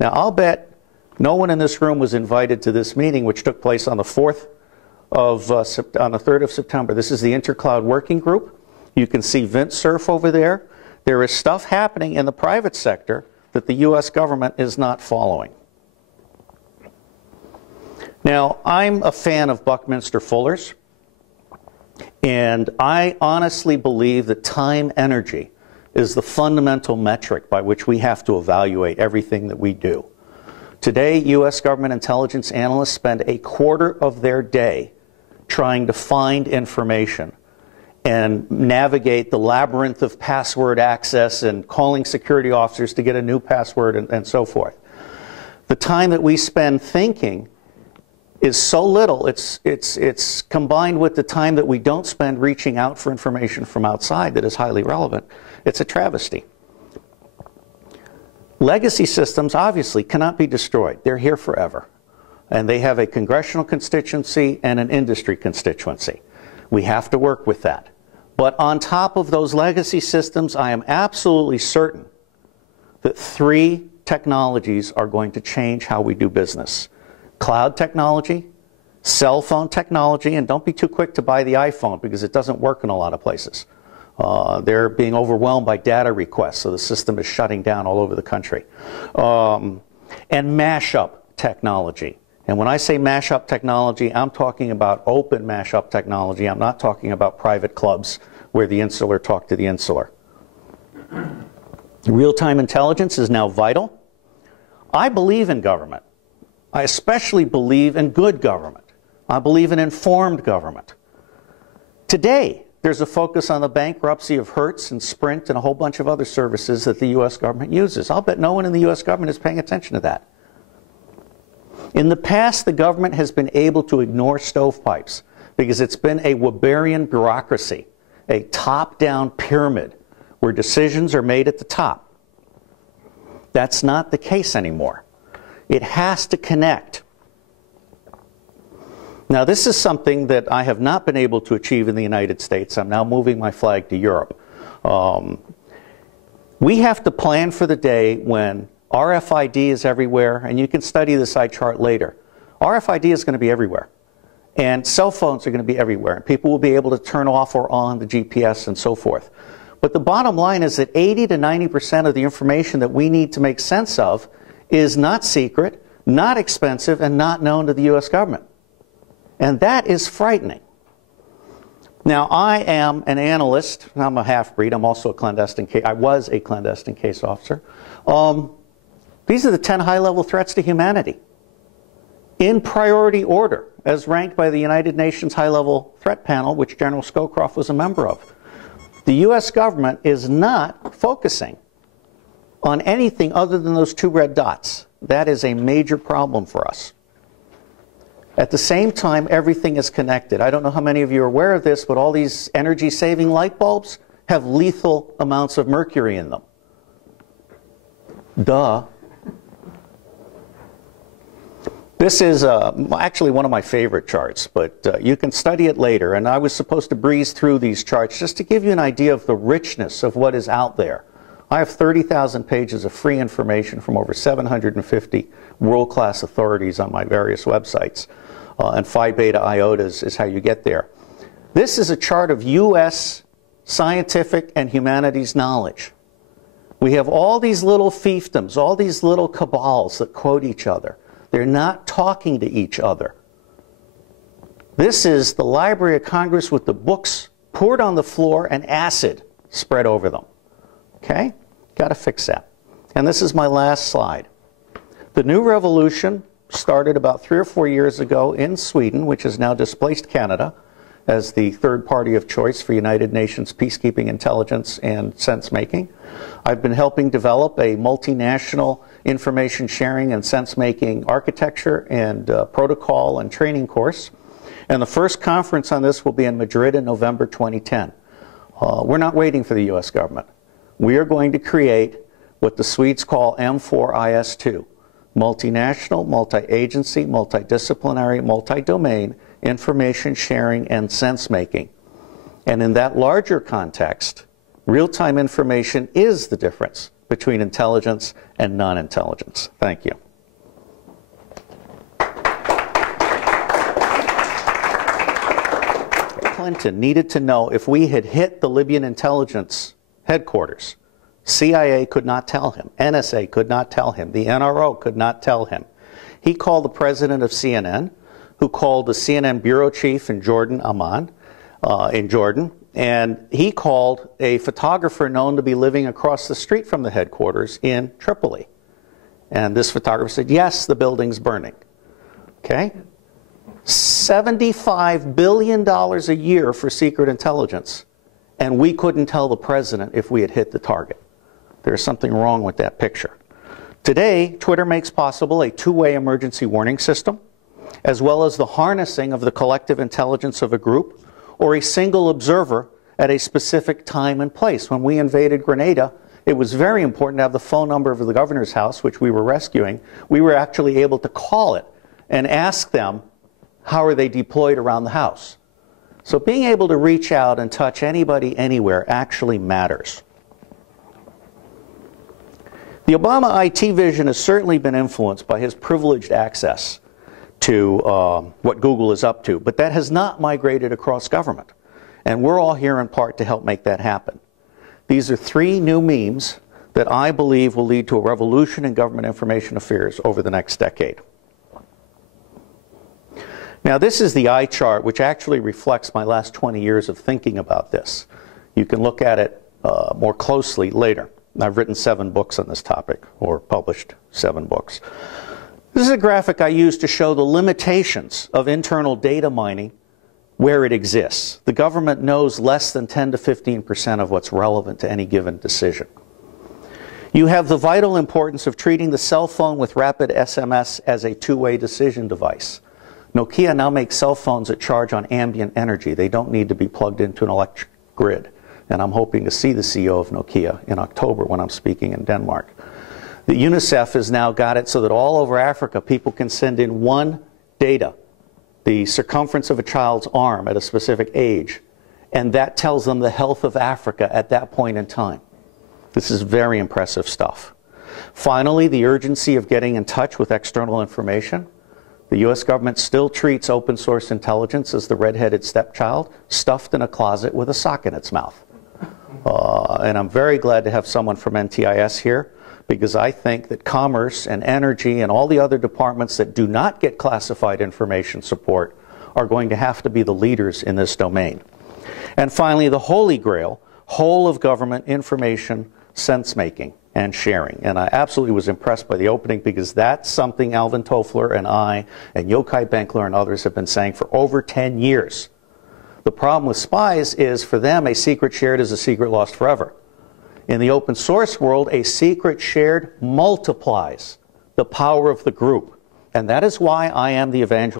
Now, I'll bet no one in this room was invited to this meeting, which took place on the 3rd of September. This is the Intercloud Working Group. You can see Vint Cerf over there. There is stuff happening in the private sector that the U.S. government is not following. Now, I'm a fan of Buckminster Fuller's, and I honestly believe that time energy is the fundamental metric by which we have to evaluate everything that we do. Today, U.S. government intelligence analysts spend a quarter of their day trying to find information and navigate the labyrinth of password access and calling security officers to get a new password and so forth. The time that we spend thinking is so little, it's combined with the time that we don't spend reaching out for information from outside that is highly relevant. It's a travesty. Legacy systems obviously cannot be destroyed. They're here forever. And they have a congressional constituency and an industry constituency. We have to work with that. But on top of those legacy systems, I am absolutely certain that 3 technologies are going to change how we do business. Cloud technology, cell phone technology, and don't be too quick to buy the iPhone because it doesn't work in a lot of places. They're being overwhelmed by data requests, so the system is shutting down all over the country. And mashup technology. And when I say mashup technology, I'm talking about open mashup technology. I'm not talking about private clubs where the insular talk to the insular. Real-time intelligence is now vital. I believe in government. I especially believe in good government. I believe in informed government. Today, there's a focus on the bankruptcy of Hertz and Sprint and a whole bunch of other services that the U.S. government uses. I'll bet no one in the U.S. government is paying attention to that. In the past, the government has been able to ignore stovepipes because it's been a Weberian bureaucracy, a top-down pyramid where decisions are made at the top. That's not the case anymore. It has to connect. Now, this is something that I have not been able to achieve in the United States. I'm now moving my flag to Europe. We have to plan for the day when RFID is everywhere, and you can study this eye chart later. RFID is going to be everywhere, and cell phones are going to be everywhere, and people will be able to turn off or on the GPS and so forth. But the bottom line is that 80 to 90% of the information that we need to make sense of is not secret, not expensive, and not known to the U.S. government. And that is frightening. Now, I am an analyst. I'm a half-breed. I'm also a clandestine case. I was a clandestine case officer. These are the 10 high-level threats to humanity in priority order, as ranked by the United Nations High-Level Threat Panel, which General Scowcroft was a member of. The U.S. government is not focusing on anything other than those 2 red dots. That is a major problem for us. At the same time, everything is connected. I don't know how many of you are aware of this, but all these energy-saving light bulbs have lethal amounts of mercury in them. Duh. This is actually one of my favorite charts, but you can study it later. And I was supposed to breeze through these charts just to give you an idea of the richness of what is out there. I have 30,000 pages of free information from over 750 world-class authorities on my various websites. And Phi Beta Iota is how you get there. This is a chart of U.S. scientific and humanities knowledge. We have all these little fiefdoms, all these little cabals that quote each other. They're not talking to each other. This is the Library of Congress with the books poured on the floor and acid spread over them. Okay? Got to fix that. And this is my last slide. The new revolution started about 3 or 4 years ago in Sweden, which has now displaced Canada as the third party of choice for United Nations peacekeeping intelligence and sense-making. I've been helping develop a multinational information sharing and sense-making architecture and protocol and training course. And the first conference on this will be in Madrid in November 2010. We're not waiting for the U.S. government. We are going to create what the Swedes call M4IS2, multinational, multi-agency, multidisciplinary, multi-domain information sharing and sense-making. And in that larger context, real-time information is the difference between intelligence and non-intelligence. Thank you. Clinton needed to know if we had hit the Libyan intelligence headquarters. CIA could not tell him. NSA could not tell him. The NRO could not tell him. He called the president of CNN, who called the CNN bureau chief in Jordan, Amman, in Jordan, and he called a photographer known to be living across the street from the headquarters in Tripoli. And this photographer said, yes, the building's burning. Okay? $75 billion a year for secret intelligence, and we couldn't tell the president if we had hit the target. There's something wrong with that picture. Today, Twitter makes possible a two-way emergency warning system, as well as the harnessing of the collective intelligence of a group or a single observer at a specific time and place. When we invaded Grenada, it was very important to have the phone number of the governor's house, which we were rescuing. We were actually able to call it and ask them, how are they deployed around the house? So being able to reach out and touch anybody anywhere actually matters. The Obama IT vision has certainly been influenced by his privileged access to what Google is up to, but that has not migrated across government. And we're all here in part to help make that happen. These are 3 new memes that I believe will lead to a revolution in government information affairs over the next decade. Now, this is the eye chart, which actually reflects my last 20 years of thinking about this. You can look at it more closely later. I've written 7 books on this topic, or published 7 books. This is a graphic I use to show the limitations of internal data mining where it exists. The government knows less than 10 to 15% of what's relevant to any given decision. You have the vital importance of treating the cell phone with rapid SMS as a two-way decision device. Nokia now makes cell phones that charge on ambient energy. They don't need to be plugged into an electric grid. And I'm hoping to see the CEO of Nokia in October when I'm speaking in Denmark. The UNICEF has now got it so that all over Africa people can send in one data, the circumference of a child's arm at a specific age, and that tells them the health of Africa at that point in time. This is very impressive stuff. Finally, the urgency of getting in touch with external information. The U.S. government still treats open source intelligence as the red-headed stepchild stuffed in a closet with a sock in its mouth. And I'm very glad to have someone from NTIS here, because I think that commerce and energy and all the other departments that do not get classified information support are going to have to be the leaders in this domain. And finally, the holy grail, whole of government information sense-making and sharing. And I absolutely was impressed by the opening, because that's something Alvin Toffler and I and Yochai Benkler and others have been saying for over 10 years. The problem with spies is, for them, a secret shared is a secret lost forever. In the open source world, a secret shared multiplies the power of the group. And that is why I am the evangelist.